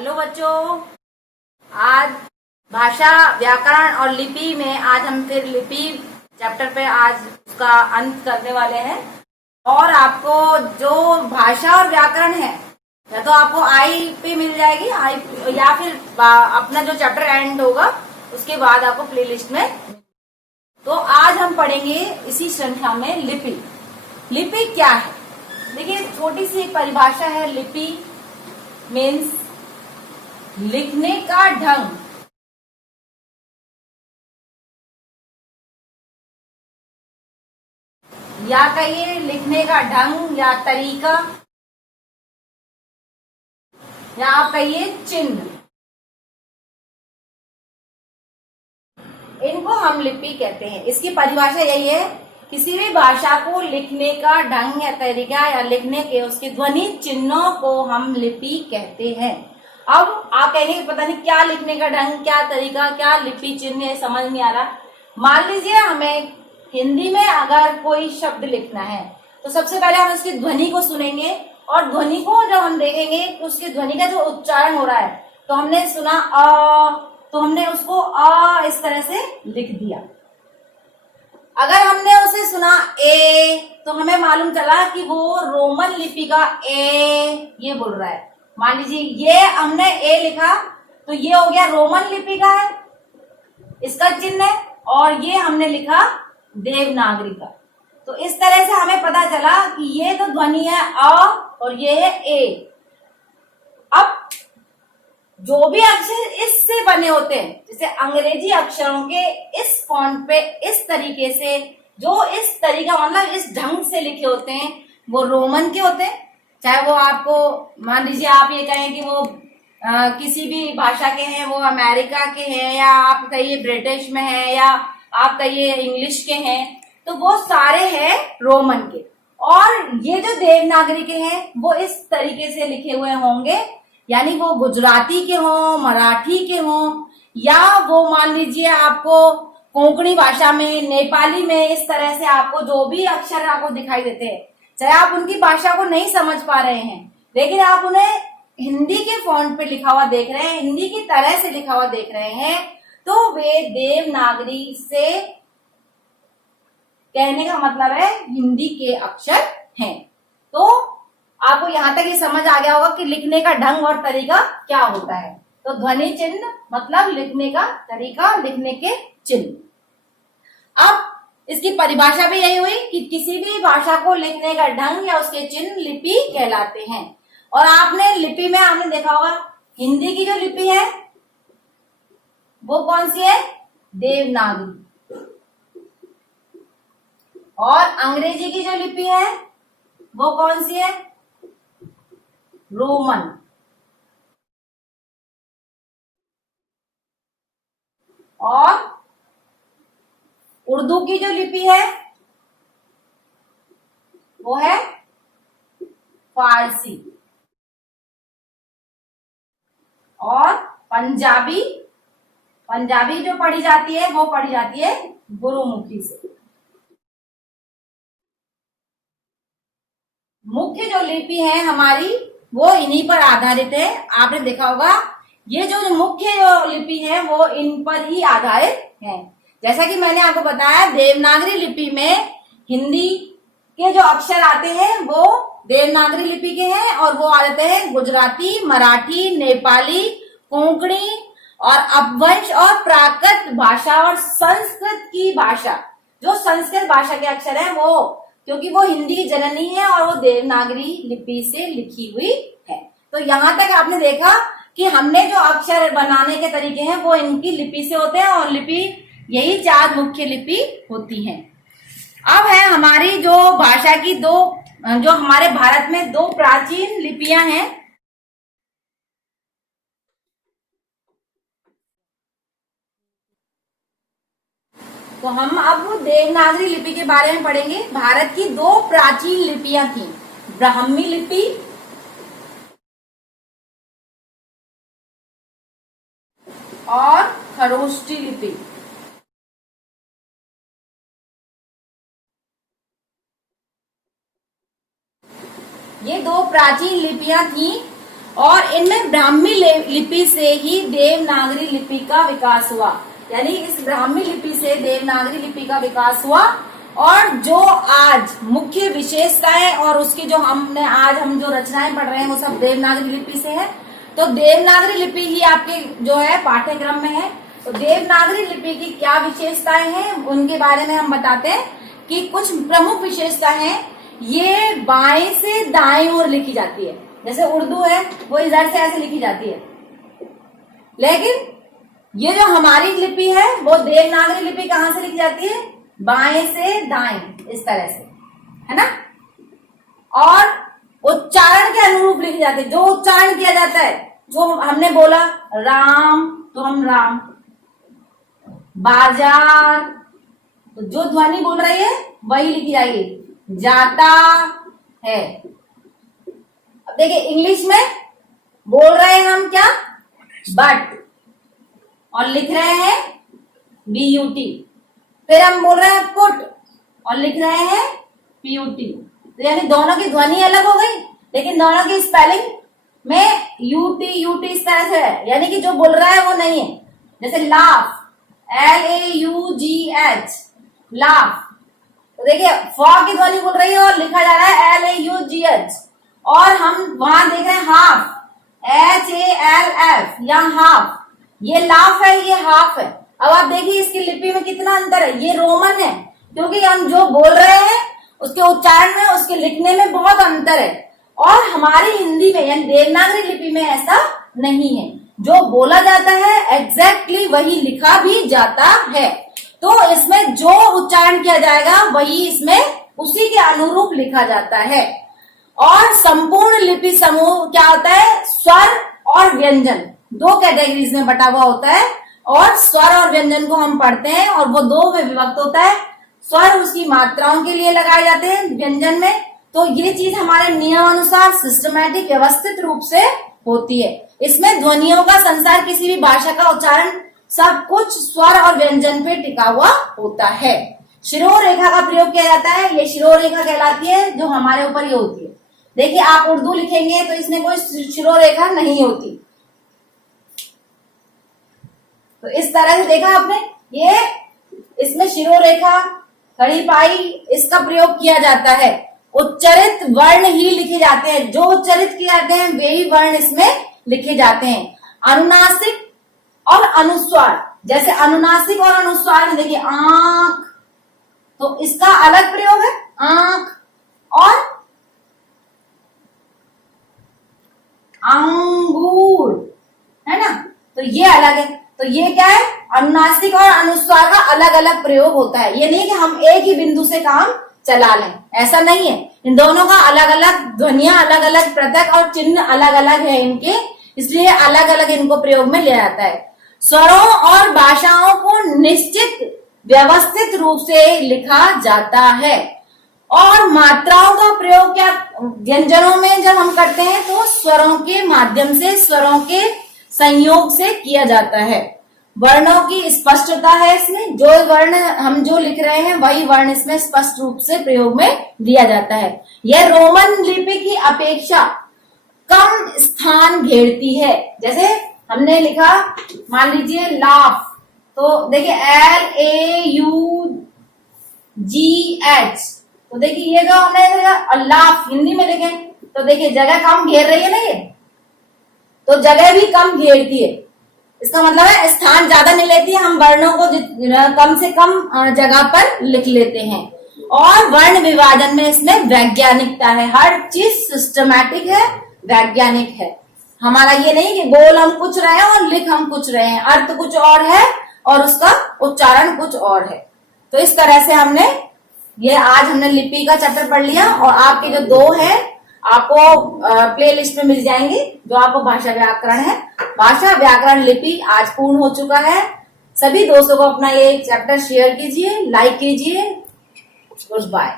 Hello बच्चों, आज भाषा व्याकरण और लिपि में आज हम फिर लिपि चैप्टर पे आज उसका अंत करने वाले हैं। और आपको जो भाषा और व्याकरण है या तो आपको आई पे मिल जाएगी आई, या फिर अपना जो चैप्टर एंड होगा उसके बाद आपको प्लेलिस्ट में। तो आज हम पढ़ेंगे इसी श्रृंखला में लिपि। लिपि क्या है? देखिए, छोटी सी परिभाषा है। लिपि मीन्स लिखने का ढंग, या कहिए लिखने का ढंग या तरीका, या आप कहिए चिन्ह। इनको हम लिपि कहते हैं। इसकी परिभाषा यही है, किसी भी भाषा को लिखने का ढंग या तरीका या लिखने के उसके ध्वनि चिन्हों को हम लिपि कहते हैं। अब आप कहेंगे पता नहीं क्या लिखने का ढंग, क्या तरीका, क्या लिपि चिन्ह, समझ नहीं आ रहा। मान लीजिए हमें हिंदी में अगर कोई शब्द लिखना है तो सबसे पहले हम उसकी ध्वनि को सुनेंगे, और ध्वनि को जब हम देखेंगे तो उसकी ध्वनि का जो उच्चारण हो रहा है, तो हमने सुना अ, तो हमने उसको अ इस तरह से लिख दिया। अगर हमने उसे सुना ए, तो हमें मालूम चला कि वो रोमन लिपि का ए ये बोल रहा है। मान लीजिए ये हमने ए लिखा तो ये हो गया रोमन लिपि का है, इसका चिन्ह है, और ये हमने लिखा देवनागरी का। तो इस तरह से हमें पता चला कि ये तो ध्वनि है अ और ये है ए। अब जो भी अक्षर इससे बने होते हैं, जैसे अंग्रेजी अक्षरों के इस फॉन्ट पे इस तरीके से, जो इस तरीका मतलब इस ढंग से लिखे होते हैं, वो रोमन के होते हैं। चाहे वो आपको मान लीजिए आप ये कहें कि वो किसी भी भाषा के हैं, वो अमेरिका के हैं, या आप कहिए ब्रिटिश में है, या आप कहिए इंग्लिश के हैं, तो वो सारे हैं रोमन के। और ये जो देवनागरी के हैं वो इस तरीके से लिखे हुए होंगे, यानी वो गुजराती के हों, मराठी के हों, या वो मान लीजिए आपको कोंकणी भाषा में, नेपाली में, इस तरह से आपको जो भी अक्षर आपको दिखाई देते हैं, चाहे आप उनकी भाषा को नहीं समझ पा रहे हैं लेकिन आप उन्हें हिंदी के फॉन्ट पे लिखा हुआ देख रहे हैं, हिंदी की तरह से लिखा हुआ देख रहे हैं, तो वे देवनागरी से कहने का मतलब है हिंदी के अक्षर हैं। तो आपको यहां तक ये समझ आ गया होगा कि लिखने का ढंग और तरीका क्या होता है। तो ध्वनि चिन्ह मतलब लिखने का तरीका, लिखने के चिन्ह। अब इसकी परिभाषा भी यही हुई कि किसी भी भाषा को लिखने का ढंग या उसके चिन्ह लिपि कहलाते हैं। और आपने लिपि में आपने देखा होगा हिंदी की जो लिपि है वो कौन सी है? देवनागरी। और अंग्रेजी की जो लिपि है वो कौन सी है? रोमन। और उर्दू की जो लिपि है वो है फारसी। और पंजाबी, पंजाबी जो पढ़ी जाती है वो पढ़ी जाती है गुरुमुखी से। मुख्य जो लिपि है हमारी वो इन्हीं पर आधारित है। आपने देखा होगा ये जो मुख्य जो लिपि है वो इन पर ही आधारित है। जैसा कि मैंने आपको बताया, देवनागरी लिपि में हिंदी के जो अक्षर आते हैं वो देवनागरी लिपि के हैं, और वो आ जाते हैं गुजराती, मराठी, नेपाली, कोंकणी और अपभ्रंश और प्राकृत भाषा और संस्कृत की भाषा। जो संस्कृत भाषा के अक्षर हैं वो, क्योंकि वो हिंदी की जननी है और वो देवनागरी लिपि से लिखी हुई है। तो यहां तक आपने देखा कि हमने जो अक्षर बनाने के तरीके हैं वो इनकी लिपि से होते हैं, और लिपि यही 4 मुख्य लिपि होती हैं। अब है हमारी जो भाषा की जो हमारे भारत में 2 प्राचीन लिपियां हैं। तो हम अब देवनागरी लिपि के बारे में पढ़ेंगे। भारत की 2 प्राचीन लिपियां थी, ब्राह्मी लिपि और खरोष्ठी लिपि। ये 2 प्राचीन लिपियां थी, और इनमें ब्राह्मी लिपि से ही देवनागरी लिपि का विकास हुआ। यानी इस ब्राह्मी लिपि से देवनागरी लिपि का विकास हुआ। और जो आज मुख्य विशेषताएं और उसकी जो हम जो रचनाएं पढ़ रहे हैं वो सब देवनागरी लिपि से है। तो देवनागरी लिपि ही आपके जो है पाठ्यक्रम में है। तो देवनागरी लिपि की क्या विशेषताएं हैं उनके बारे में हम बताते हैं कि कुछ प्रमुख विशेषता है। ये बाएं से दाएं ओर लिखी जाती है। जैसे उर्दू है वो इधर से ऐसे लिखी जाती है, लेकिन ये जो हमारी लिपि है वो देवनागरी लिपि कहां से लिखी जाती है? बाएं से दाएं, इस तरह से, है ना। और उच्चारण के अनुरूप लिखी जाती है। जो उच्चारण किया जाता है, जो हमने बोला राम तो हम राम, बाजार तो जो ध्वनि बोल रही है वही लिखी जाएगी। जाता है, अब देखिए इंग्लिश में बोल रहे हैं हम क्या? बट, और लिख रहे हैं BUT। फिर हम बोल रहे हैं पुट और लिख रहे हैं PUT। तो यानी दोनों की ध्वनि अलग हो गई, लेकिन दोनों की स्पेलिंग में UT इस तरह से है, यानी कि जो बोल रहा है वो नहीं है। जैसे लाफ, LAUGH, लाफ, तो देखिए फ की ध्वनि बोल रही है और लिखा जा रहा है LAUGH। और हम वहां देख रहे हैं हाफ, HALF या हाफ, ये लाफ है, ये हाफ है। अब आप देखिए इसकी लिपि में कितना अंतर है। ये रोमन है, क्योंकि हम जो बोल रहे हैं उसके उच्चारण में, उसके लिखने में बहुत अंतर है। और हमारी हिंदी में यानी देवनागरी लिपि में ऐसा नहीं है। जो बोला जाता है एग्जैक्टली वही लिखा भी जाता है। तो इसमें जो उच्चारण किया जाएगा वही इसमें उसी के अनुरूप लिखा जाता है। और संपूर्ण लिपि समूह क्या होता है? स्वर और व्यंजन, दो कैटेगरीज में बटा हुआ होता है। और स्वर और व्यंजन को हम पढ़ते हैं और वो दो में विभक्त होता है। स्वर उसकी मात्राओं के लिए लगाए जाते हैं व्यंजन में। तो ये चीज हमारे नियम अनुसार सिस्टमैटिक व्यवस्थित रूप से होती है। इसमें ध्वनियों का संसार, किसी भी भाषा का उच्चारण, सब कुछ स्वर और व्यंजन पे टिका हुआ होता है। शिरोह रेखा का प्रयोग किया जाता है। ये शिरोह रेखा कहलाती है, जो हमारे ऊपर ये होती है। देखिए आप उर्दू लिखेंगे तो इसमें कोई शिरोह रेखा नहीं होती। तो इस तरह से देखा आपने, ये इसमें शिरोह रेखा, खड़ी पाई, इसका प्रयोग किया जाता है। उच्चरित वर्ण ही लिखे जाते हैं, जो उच्चरित किए जाते हैं वे ही वर्ण इसमें लिखे जाते हैं। अनुनासिक और अनुस्वार, जैसे अनुनासिक और अनुस्वार में देखिए आंख, तो इसका अलग प्रयोग है आंख, और अंगूर, है ना, तो ये अलग है। तो ये क्या है? अनुनासिक और अनुस्वार का अलग अलग प्रयोग होता है। ये नहीं कि हम एक ही बिंदु से काम चला लें, ऐसा नहीं है। इन दोनों का अलग अलग ध्वनियां, अलग अलग पृथक और चिन्ह अलग अलग है इनके, इसलिए अलग अलग इनको प्रयोग में लिया जाता है। स्वरों और भाषाओं को निश्चित व्यवस्थित रूप से लिखा जाता है। और मात्राओं का प्रयोग क्या व्यंजनों में जब हम करते हैं तो स्वरों के माध्यम से, स्वरों के संयोग से किया जाता है। वर्णों की स्पष्टता है इसमें, जो वर्ण हम जो लिख रहे हैं वही वर्ण इसमें स्पष्ट रूप से प्रयोग में दिया जाता है। यह रोमन लिपि की अपेक्षा कम स्थान घेरती है। जैसे हमने लिखा, मान लीजिए लाफ, तो देखिए LAUGH, तो देखिए ये जो हमने लाफ हिंदी में लिखे तो देखिए जगह कम घेर रही है ना, ये तो जगह भी कम घेरती है। इसका मतलब है स्थान ज्यादा नहीं लेती है, हम वर्णों को कम से कम जगह पर लिख लेते हैं। और वर्ण विभाजन में इसमें वैज्ञानिकता है, हर चीज सिस्टमैटिक है, वैज्ञानिक है। हमारा ये नहीं कि बोल हम कुछ रहे हैं और लिख हम कुछ रहे हैं, अर्थ कुछ और है और उसका उच्चारण कुछ और है। तो इस तरह से आज हमने लिपि का चैप्टर पढ़ लिया। और आपके जो दो है आपको प्ले लिस्ट में मिल जाएंगे, जो आपको भाषा व्याकरण है। भाषा व्याकरण लिपि आज पूर्ण हो चुका है। सभी दोस्तों को अपना ये चैप्टर शेयर कीजिए, लाइक कीजिए। Good bye.